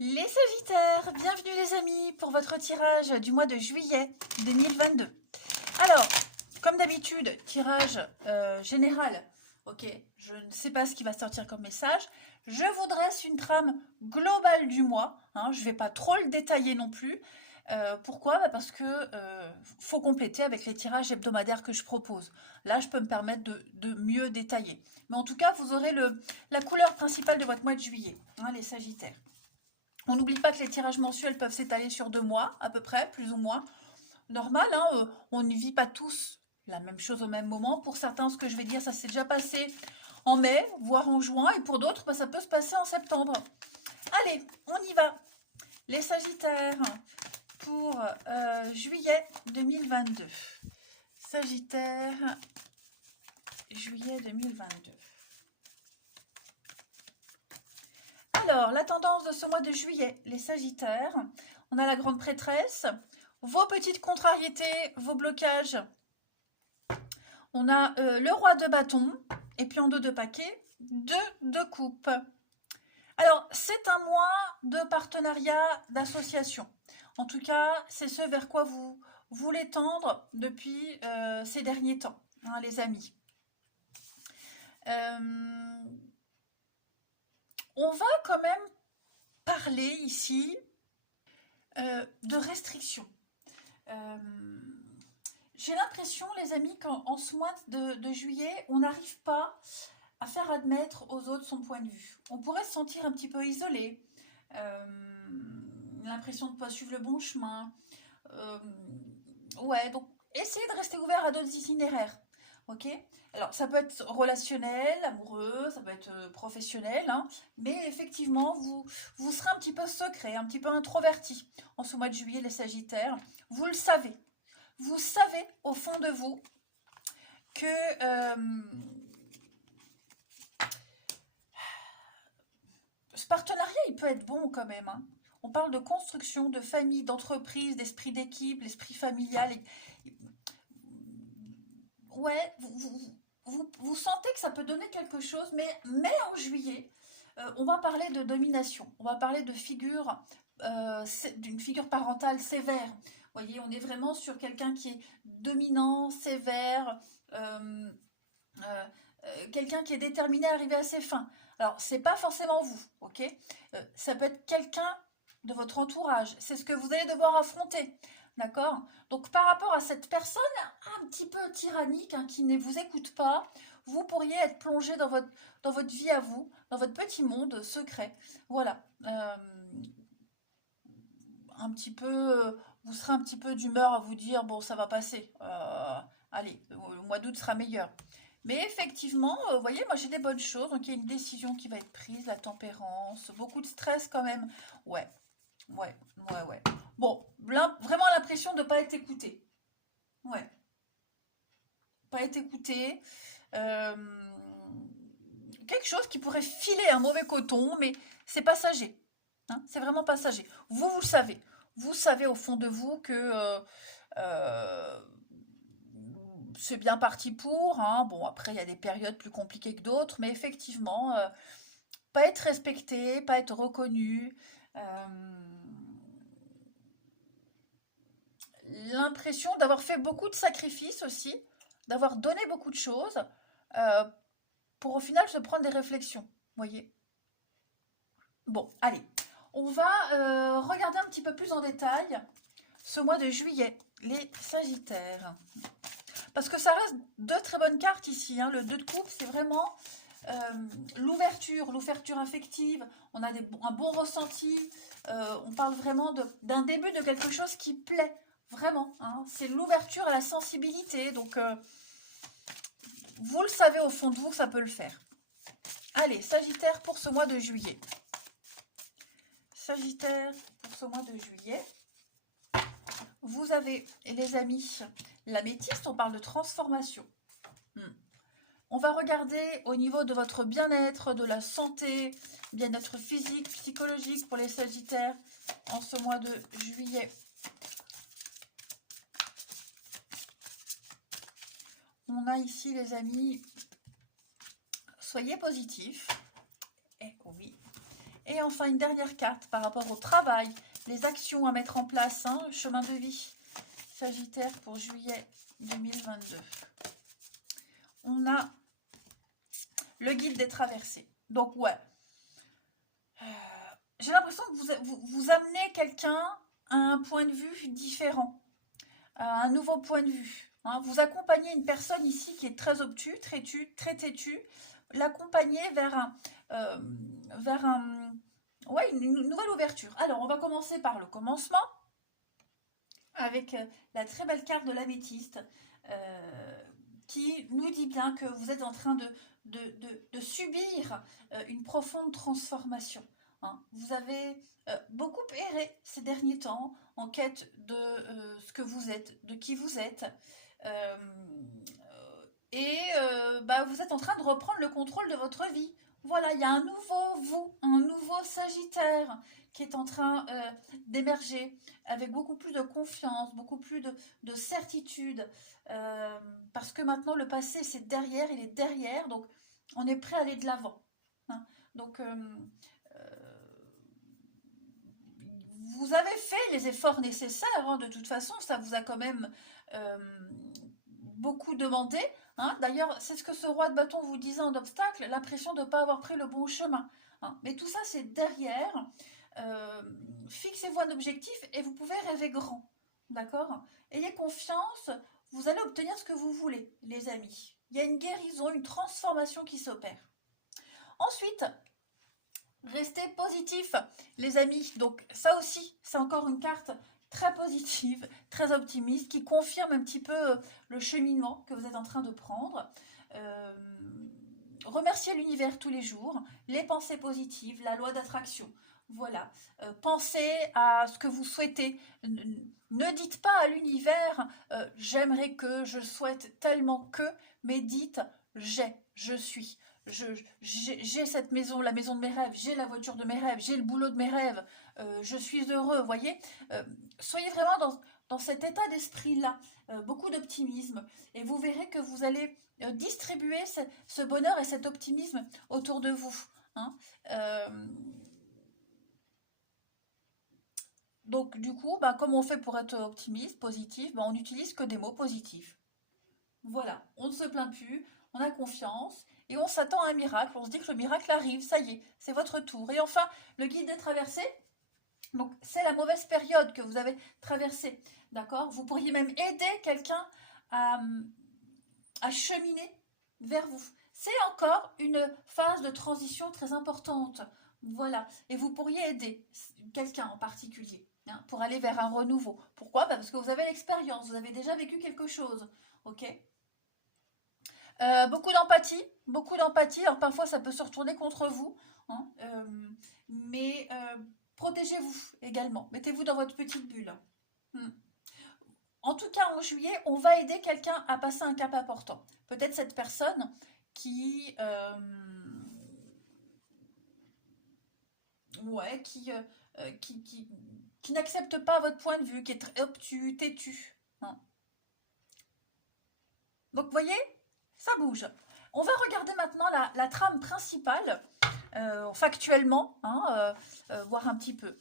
Les Sagittaires, bienvenue les amis pour votre tirage du mois de juillet 2022. Alors, comme d'habitude, tirage général, ok, je ne sais pas ce qui va sortir comme message. Je vous dresse une trame globale du mois, hein, je ne vais pas trop le détailler non plus. Pourquoi? Parce que faut compléter avec les tirages hebdomadaires que je propose. Là, je peux me permettre de mieux détailler. Mais en tout cas, vous aurez la couleur principale de votre mois de juillet, hein, les Sagittaires. On n'oublie pas que les tirages mensuels peuvent s'étaler sur 2 mois, à peu près, plus ou moins. Normal, hein, on ne vit pas tous la même chose au même moment. Pour certains, ce que je vais dire, ça s'est déjà passé en mai, voire en juin, et pour d'autres, ça peut se passer en septembre. Allez, on y va. Les Sagittaires pour juillet 2022. Sagittaire, juillet 2022. Alors, la tendance de ce mois de juillet, les Sagittaires, on a la grande prêtresse, vos petites contrariétés, vos blocages. On a le roi de bâton, et puis en dos de paquet, 2 de coupe. Alors, c'est un mois de partenariat, d'association. En tout cas, c'est ce vers quoi vous voulez tendre depuis ces derniers temps, hein, les amis. On va quand même parler ici de restrictions. J'ai l'impression, les amis, qu'en ce mois de juillet, on n'arrive pas à faire admettre aux autres son point de vue. On pourrait se sentir un petit peu isolé, l'impression de ne pas suivre le bon chemin. Ouais, donc essayez de rester ouvert à d'autres itinéraires. Ok? Alors, ça peut être relationnel, amoureux, ça peut être professionnel, hein, mais effectivement, vous serez un petit peu secret, un petit peu introverti en ce mois de juillet, les Sagittaires. Vous le savez. Vous savez au fond de vous que ce partenariat, il peut être bon quand même, hein. On parle de construction, de famille, d'entreprise, d'esprit d'équipe, l'esprit familial. Ouais, vous sentez que ça peut donner quelque chose, mais en juillet, on va parler de domination. On va parler de d'une figure parentale sévère. Vous voyez, on est vraiment sur quelqu'un qui est dominant, sévère, euh, euh, quelqu'un qui est déterminé à arriver à ses fins. Alors, c'est pas forcément vous, ok? Ça peut être quelqu'un de votre entourage. C'est ce que vous allez devoir affronter, d'accord? Donc, par rapport à cette personne un petit peu tyrannique, hein, qui ne vous écoute pas, vous pourriez être plongé dans votre vie à vous, dans votre petit monde secret. Voilà. Un petit peu, vous serez un petit peu d'humeur à vous dire, bon, ça va passer. Allez, le mois d'août sera meilleur. Mais effectivement, vous voyez, moi j'ai des bonnes choses. Donc il y a une décision qui va être prise, la tempérance, beaucoup de stress quand même. Ouais, ouais, ouais. Bon, vraiment l'impression de ne pas être écouté. Ouais, pas être écouté. Euh, quelque chose qui pourrait filer un mauvais coton, mais c'est passager. Hein, c'est vraiment passager. Vous le savez. Vous savez au fond de vous que euh, c'est bien parti pour, hein. Bon, après, il y a des périodes plus compliquées que d'autres, mais effectivement, pas être respecté, pas être reconnu. euh, L'impression d'avoir fait beaucoup de sacrifices aussi, d'avoir donné beaucoup de choses, euh, pour au final se prendre des réflexions. Vous voyez? Bon, allez. On va regarder un petit peu plus en détail ce mois de juillet, les Sagittaires. Parce que ça reste deux très bonnes cartes ici, hein. Le 2 de coupe, c'est vraiment l'ouverture affective. On a un bon ressenti. On parle vraiment d'un début de quelque chose qui plaît. Vraiment, hein. C'est l'ouverture à la sensibilité. Donc, vous le savez au fond de vous que ça peut le faire. Allez, Sagittaire pour ce mois de juillet. Sagittaire pour ce mois de juillet. Vous avez, les amis, l'améthyste, on parle de transformation. On va regarder au niveau de votre bien-être, de la santé, bien-être physique, psychologique pour les Sagittaires en ce mois de juillet. On a ici, les amis, soyez positifs. Et oui. Et enfin, une dernière carte par rapport au travail, les actions à mettre en place, hein, chemin de vie. Sagittaire pour juillet 2022. On a le guide des traversées. Donc, ouais. J'ai l'impression que vous amenez quelqu'un à un point de vue différent, à un nouveau point de vue. Hein. Vous accompagnez une personne ici qui est très obtuse, très têtue, l'accompagner vers ouais, une nouvelle ouverture. Alors, on va commencer par le commencement, avec la très belle carte de l'améthyste, qui nous dit bien que vous êtes en train de subir une profonde transformation. Hein. Vous avez beaucoup erré ces derniers temps en quête de ce que vous êtes, de qui vous êtes. Euh, vous êtes en train de reprendre le contrôle de votre vie. Voilà, il y a un nouveau vous, un nouveau Sagittaire qui est en train d'émerger avec beaucoup plus de confiance, beaucoup plus de certitude. Parce que maintenant, le passé, c'est derrière, il est derrière. Donc, on est prêt à aller de l'avant. Hein. Donc, vous avez fait les efforts nécessaires. Hein, de toute façon, ça vous a quand même beaucoup demandé. Hein. D'ailleurs, c'est ce que ce roi de bâton vous disait en obstacle, l'impression de ne pas avoir pris le bon chemin. Hein. Mais tout ça, c'est derrière. Fixez-vous un objectif et vous pouvez rêver grand. D'accord? Ayez confiance, vous allez obtenir ce que vous voulez, les amis. Il y a une guérison, une transformation qui s'opère. Ensuite, restez positif, les amis. Donc ça aussi, c'est encore une carte très positive, très optimiste, qui confirme un petit peu le cheminement que vous êtes en train de prendre. Remerciez l'univers tous les jours, les pensées positives, la loi d'attraction. Voilà, pensez à ce que vous souhaitez. Ne dites pas à l'univers j'aimerais que, je souhaite tellement que, mais dites je suis. J'ai cette maison, la maison de mes rêves, j'ai la voiture de mes rêves, j'ai le boulot de mes rêves, je suis heureux, vous voyez. Soyez vraiment dans cet état d'esprit-là, beaucoup d'optimisme, et vous verrez que vous allez distribuer ce bonheur et cet optimisme autour de vous. Hein. Donc du coup, comme on fait pour être optimiste, positif, on n'utilise que des mots positifs. Voilà, on ne se plaint plus, on a confiance et on s'attend à un miracle. On se dit que le miracle arrive, ça y est, c'est votre tour. Et enfin, le guide des traversées, donc c'est la mauvaise période que vous avez traversée, d'accord? Vous pourriez même aider quelqu'un à cheminer vers vous. C'est encore une phase de transition très importante. Voilà, et vous pourriez aider quelqu'un en particulier. Hein, pour aller vers un renouveau. Pourquoi? Parce que vous avez l'expérience, vous avez déjà vécu quelque chose. Ok? Beaucoup d'empathie, beaucoup d'empathie. Alors parfois ça peut se retourner contre vous, hein, mais protégez-vous également. Mettez-vous dans votre petite bulle. En tout cas, en juillet, on va aider quelqu'un à passer un cap important. Peut-être cette personne qui, qui n'accepte pas votre point de vue, qui est très obtus, têtu. Hein. Donc, vous voyez, ça bouge. On va regarder maintenant la trame principale, factuellement, hein, voir un petit peu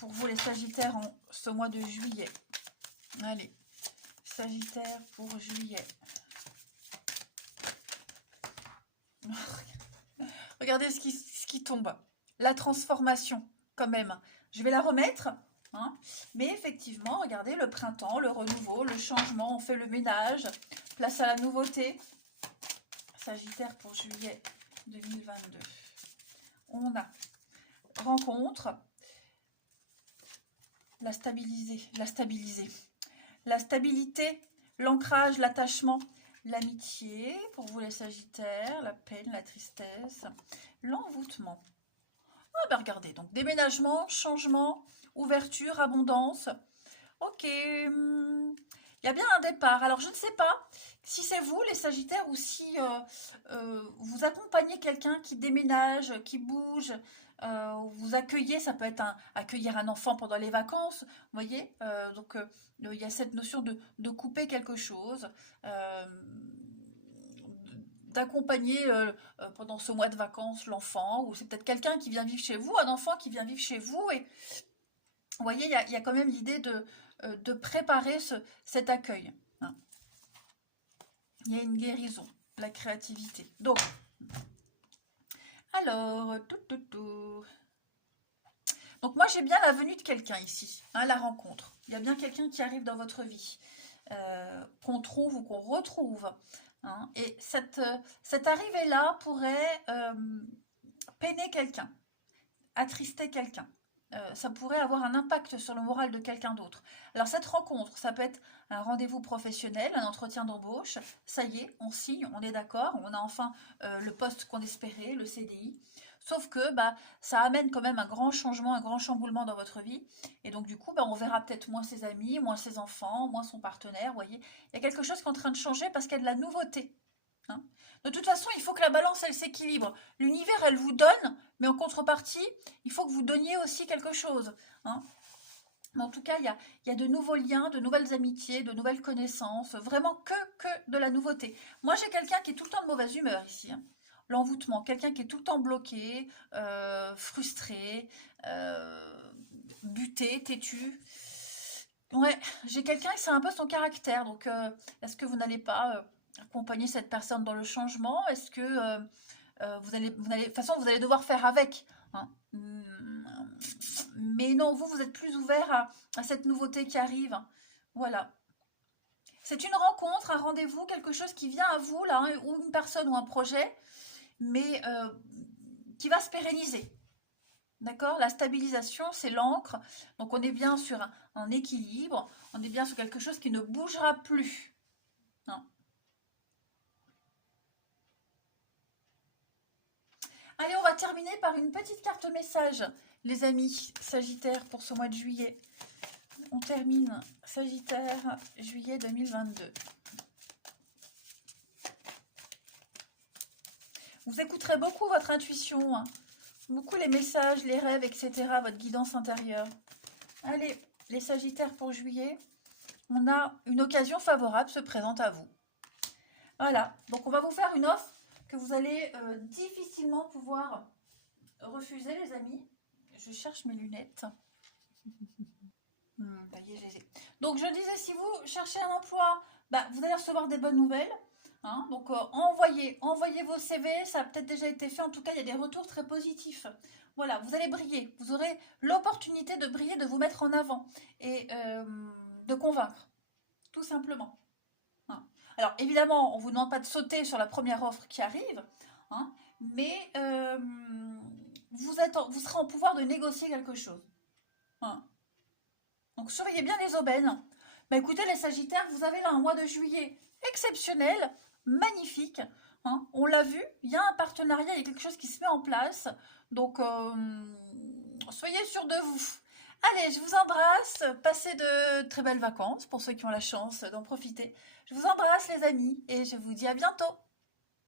pour vous les Sagittaires en ce mois de juillet. Allez, Sagittaire pour juillet. Regardez ce qui tombe. La transformation, quand même. Je vais la remettre. Hein, mais effectivement, regardez, le printemps, le renouveau, le changement, on fait le ménage. Place à la nouveauté. Sagittaire pour juillet 2022. On a rencontre. La stabilité, l'ancrage, l'attachement, l'amitié, pour vous les Sagittaires, la peine, la tristesse, l'envoûtement. Ah regardez, donc déménagement, changement, ouverture, abondance. Ok, il y a bien un départ. Alors je ne sais pas si c'est vous les Sagittaires ou si vous accompagnez quelqu'un qui déménage, qui bouge, vous accueillez, ça peut être accueillir un enfant pendant les vacances, vous voyez, donc il y a cette notion de couper quelque chose, d'accompagner pendant ce mois de vacances l'enfant, ou c'est peut-être quelqu'un qui vient vivre chez vous, un enfant qui vient vivre chez vous, et vous voyez, il y a quand même l'idée de préparer cet accueil, hein. Il y a une guérison, la créativité. Donc, alors, donc moi j'ai bien la venue de quelqu'un ici, hein, la rencontre. Il y a bien quelqu'un qui arrive dans votre vie, qu'on trouve ou qu'on retrouve, hein. Et cette arrivée-là pourrait peiner quelqu'un, attrister quelqu'un. Ça pourrait avoir un impact sur le moral de quelqu'un d'autre. Alors cette rencontre, ça peut être un rendez-vous professionnel, un entretien d'embauche. Ça y est, on signe, on est d'accord, on a enfin le poste qu'on espérait, le CDI. Sauf que bah, ça amène quand même un grand changement, un grand chamboulement dans votre vie. Et donc du coup, bah, on verra peut-être moins ses amis, moins ses enfants, moins son partenaire. Vous voyez, il y a quelque chose qui est en train de changer parce qu'il y a de la nouveauté, hein. De toute façon, il faut que la balance, elle s'équilibre. L'univers, elle vous donne, mais en contrepartie, il faut que vous donniez aussi quelque chose, hein. Mais en tout cas, il y a de nouveaux liens, de nouvelles amitiés, de nouvelles connaissances, vraiment que de la nouveauté. Moi, j'ai quelqu'un qui est tout le temps de mauvaise humeur ici, hein. L'envoûtement, quelqu'un qui est tout le temps bloqué, frustré, buté, têtu. Ouais, j'ai quelqu'un qui c'est un peu son caractère, donc est-ce que vous n'allez pas accompagner cette personne dans le changement? Est-ce que de toute façon, vous allez devoir faire avec, hein. Mais non, vous êtes plus ouvert à cette nouveauté qui arrive, hein. Voilà. C'est une rencontre, un rendez-vous, quelque chose qui vient à vous, là, hein, ou une personne ou un projet, mais qui va se pérenniser. D'accord? La stabilisation, c'est l'encre. Donc, on est bien sur un équilibre. On est bien sur quelque chose qui ne bougera plus, hein. Allez, on va terminer par une petite carte message, les amis Sagittaire, pour ce mois de juillet. On termine Sagittaire, juillet 2022. Vous écouterez beaucoup votre intuition, hein, beaucoup les messages, les rêves, etc., votre guidance intérieure. Allez, les Sagittaires pour juillet, on a une occasion favorable se présente à vous. Voilà, donc on va vous faire une offre que vous allez difficilement pouvoir refuser, les amis. Je cherche mes lunettes. Ça y est, je les ai. Donc je disais, si vous cherchez un emploi, bah, vous allez recevoir des bonnes nouvelles, hein. Donc envoyez vos CV, ça a peut-être déjà été fait, en tout cas il y a des retours très positifs. Voilà, vous allez briller, vous aurez l'opportunité de briller, de vous mettre en avant et de convaincre, tout simplement, hein. Alors évidemment, on ne vous demande pas de sauter sur la première offre qui arrive, hein, mais vous serez en pouvoir de négocier quelque chose, hein. Donc surveillez bien les aubaines. Bah écoutez les Sagittaires, vous avez là un mois de juillet exceptionnel, magnifique, hein. On l'a vu, il y a un partenariat, il y a quelque chose qui se met en place. Donc soyez sûrs de vous. Allez, je vous embrasse, passez de très belles vacances pour ceux qui ont la chance d'en profiter. Je vous embrasse les amis et je vous dis à bientôt.